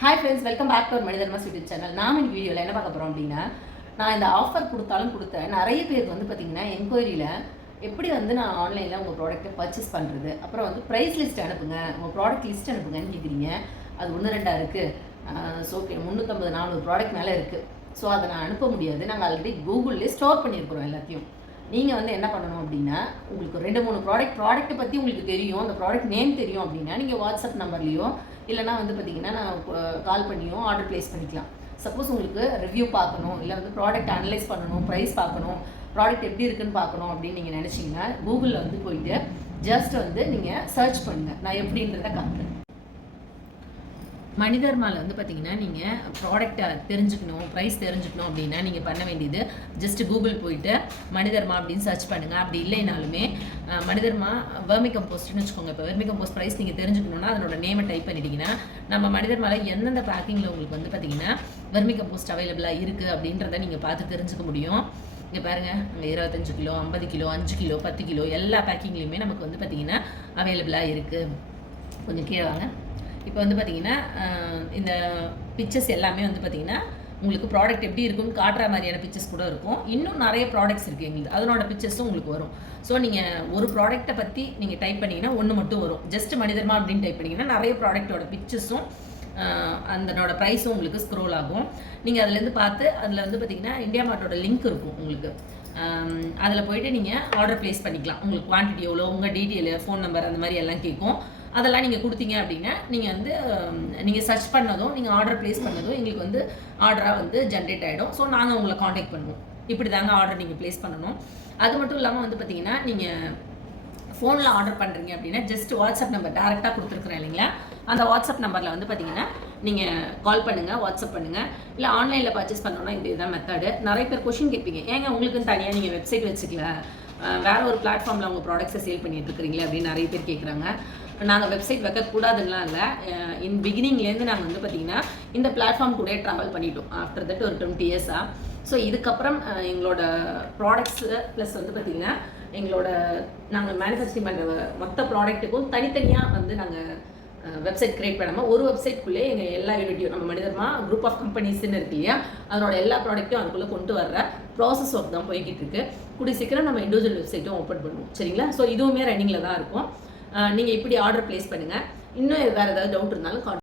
Hi friends welcome back to ஒரு மனிதர்மா YouTube channel நாம் இந்த வீடியோவில் என்ன பார்க்க போகிறோம் அப்படின்னா நான் இந்த ஆஃபர் கொடுத்தாலும் கொடுத்தேன். நிறைய பேருக்கு வந்து பார்த்தீங்கன்னா என்கொயரியில் எப்படி வந்து நான் ஆன்லைனில் உங்கள் ப்ராடக்ட்டை பர்ச்சேஸ் பண்ணுறது அப்புறம் வந்து ப்ரைஸ் லிஸ்ட் அனுப்புங்க. உங்கள் ப்ராடக்ட் லிஸ்ட் அனுப்புங்கன்னு கேட்குறீங்க அது ஒன்று ரெண்டாக இருக்குது ஸோ ஓகே முந்நூற்றம்பது நானூறு ப்ராடக்ட் மேலே இருக்குது ஸோ அதை நான் அனுப்ப முடியாது. நாங்கள் ஆல்ரெடி கூகுளில் ஸ்டோர் பண்ணியிருக்கிறோம் எல்லாத்தையும். நீங்கள் வந்து என்ன பண்ணணும் அப்படின்னா உங்களுக்கு ரெண்டு மூணு ப்ராடக்ட் ப்ராடக்ட்டை பற்றி உங்களுக்கு தெரியும் அந்த ப்ராடக்ட் நேம் தெரியும் அப்படின்னா நீங்கள் வாட்ஸ்அப் நம்பர்லேயோ இல்லைனா வந்து பார்த்தீங்கன்னா நான் கால் பண்ணியும் ஆர்டர் ப்ளேஸ் பண்ணிக்கலாம். சப்போஸ் உங்களுக்கு ரிவ்யூ பார்க்கணும் இல்லை வந்து ப்ராடக்ட் அனலைஸ் பண்ணணும் ப்ரைஸ் பார்க்கணும் ப்ராடக்ட் எப்படி இருக்குன்னு பார்க்கணும் அப்படின்னு நீங்கள் நினச்சிங்கன்னா கூகுளில் வந்து போயிட்டு ஜஸ்ட் வந்து நீங்கள் சர்ச் பண்ணுங்கள் நான் எப்படின்றத காட்டுறேன். மனிதர்மால வந்து பார்த்தீங்கன்னா நீங்கள் ப்ராடக்ட்டை தெரிஞ்சுக்கணும் ப்ரைஸ் தெரிஞ்சுக்கணும் அப்படின்னா நீங்கள் பண்ண வேண்டியது ஜஸ்ட் கூகுள் போயிட்டு மனிதர்மா அப்படின்னு சர்ச் பண்ணுங்கள் அப்படி இல்லைனாலுமே மனிதர்மா வெர்மி கம்போஸ்ட்னு வச்சுக்கோங்க. இப்போ வெர்மி கம்போஸ்ட் ப்ரைஸ் நீங்கள் தெரிஞ்சுக்கணுன்னா அதனோட நேமை டைப் பண்ணிட்டீங்கன்னா நம்ம மனிதர்மால எந்தெந்த பேக்கிங்கில் உங்களுக்கு வந்து பார்த்தீங்கன்னா வெர்மி கம்போஸ்ட் அவைலபிளாக இருக்குது அப்படின்றத நீங்கள் பார்த்து தெரிஞ்சுக்க முடியும். இங்கே பாருங்கள் அங்கே இருபத்தஞ்சு கிலோ ஐம்பது கிலோ அஞ்சு கிலோ பத்து கிலோ எல்லா பேக்கிங்லேயுமே நமக்கு வந்து பார்த்தீங்கன்னா அவைலபிளாக இருக்குது கொஞ்சம் கீழே வாங்க. இப்போ வந்து பார்த்தீங்கன்னா இந்த பிக்சர்ஸ் எல்லாமே வந்து பார்த்தீங்கன்னா உங்களுக்கு ப்ராடக்ட் எப்படி இருக்கும்னு காட்டுற மாதிரியான பிக்சர்ஸ் கூட இருக்கும். இன்னும் நிறைய ப்ராடக்ட்ஸ் இருக்குது எங்களுக்கு. அதனோட பிக்சர்ஸும் உங்களுக்கு வரும். ஸோ நீங்கள் ஒரு ப்ராடக்ட்டை பற்றி நீங்கள் டைப் பண்ணிங்கன்னா ஒன்று மட்டும் வரும். ஜஸ்ட் மனிதர்மா அப்படின்னு டைப் பண்ணிங்கன்னா நிறைய ப்ராடக்ட்டோட பிக்சர்ஸும் அதனோட ப்ரைஸும் உங்களுக்கு ஸ்க்ரோல் ஆகும். நீங்கள் அதுலேருந்து பார்த்து அதில் வந்து பார்த்தீங்கன்னா இந்தியா மார்ட்டோட லிங்க் இருக்கும் உங்களுக்கு. அதில் போயிட்டு நீங்கள் ஆர்டர் ப்ளேஸ் பண்ணிக்கலாம். உங்களுக்கு குவான்டிட்டி எவ்வளோ உங்கள் டீட்டெயிலு ஃபோன் நம்பர் அந்த மாதிரி எல்லாம் கேட்கும். அதெல்லாம் நீங்கள் கொடுத்தீங்க அப்படின்னா நீங்கள் வந்து நீங்கள் சர்ச் பண்ணதும் நீங்கள் ஆர்டர் ப்ளேஸ் பண்ணதும் எங்களுக்கு வந்து ஆர்டராக வந்து ஜென்ரேட் ஆகிடும் ஸோ நாங்கள் உங்களை காண்டாக்ட் பண்ணுவோம். இப்படி தாங்க ஆர்டர் நீங்கள் ப்ளேஸ் பண்ணணும். அது மட்டும் இல்லாமல் வந்து பார்த்தீங்கன்னா நீங்கள் ஃபோனில் ஆர்டர் பண்ணுறீங்க அப்படின்னா ஜஸ்ட் வாட்ஸ்அப் நம்பர் டேரெக்டாக கொடுத்துருக்குறேன் இல்லைங்களா? அந்த வாட்ஸ்அப் நம்பரில் வந்து பார்த்தீங்கன்னா நீங்கள் கால் பண்ணுங்கள் வாட்ஸ்அப் பண்ணுங்கள் இல்லை ஆன்லைனில் பர்ச்சேஸ் பண்ணணும்னா இந்த இதுதான் மெத்தடு நிறைய பேர் கொஷின் கேட்பீங்க. ஏங்க உங்களுக்குன்னு தனியாக நீங்கள் வெப்சைட் வச்சுக்கல? வேற ஒரு பிளாட்ஃபார்மில் உங்கள் ப்ராடக்ட்ஸை சேல் பண்ணிட்டு இருக்கிறீங்களே அப்படின்னு நிறைய பேர் கேட்குறாங்க நாங்கள் வெப்சைட் வைக்கக்கூடாதுலாம் இல்லை. இன் பிகினிங்லேருந்து நாங்கள் வந்து பார்த்தீங்கன்னா இந்த பிளாட்ஃபார்ம் கூட ட்ராவல் பண்ணிட்டோம். ஆஃப்டர் தட் ஒரு டுவெண்ட்டி இயர்ஸாக ஸோ இதுக்கப்புறம் எங்களோட ப்ராடக்ட்ஸு ப்ளஸ் வந்து பார்த்திங்கன்னா எங்களோட நாங்கள் மேனுஃபேக்சரிங் பண்ணுற மொத்த ப்ராடக்ட்டுக்கும் தனித்தனியாக வந்து நாங்கள் வெப்சைட் கிரியேட் பண்ணாமல் ஒரு வெப்சைட்குள்ளே எங்கள் எல்லா யூனிட்டையும் நம்ம மனிதர்மா குரூப் ஆஃப் கம்பெனிஸ்ன்னு இருக்கு இல்லையா? அதனோட எல்லா ப்ராடக்ட்டையும் அதுக்குள்ளே கொண்டு வர்ற ப்ராசஸ் ஒர்க் தான் போய்கிட்டு இருக்கு. கூடிய சீக்கிரம் நம்ம இண்டிவிஜுவல் வெப்சைட்டும் ஓப்பன் பண்ணுவோம். சரிங்களா? ஸோ இதுவுமே ரன்னிங்கில் தான் இருக்கும். நீங்கள் இப்படி ஆர்டர் ப்ளேஸ் பண்ணுங்கள் இன்னும் வேறு ஏதாவது டவுட் இருந்தாலும் கால்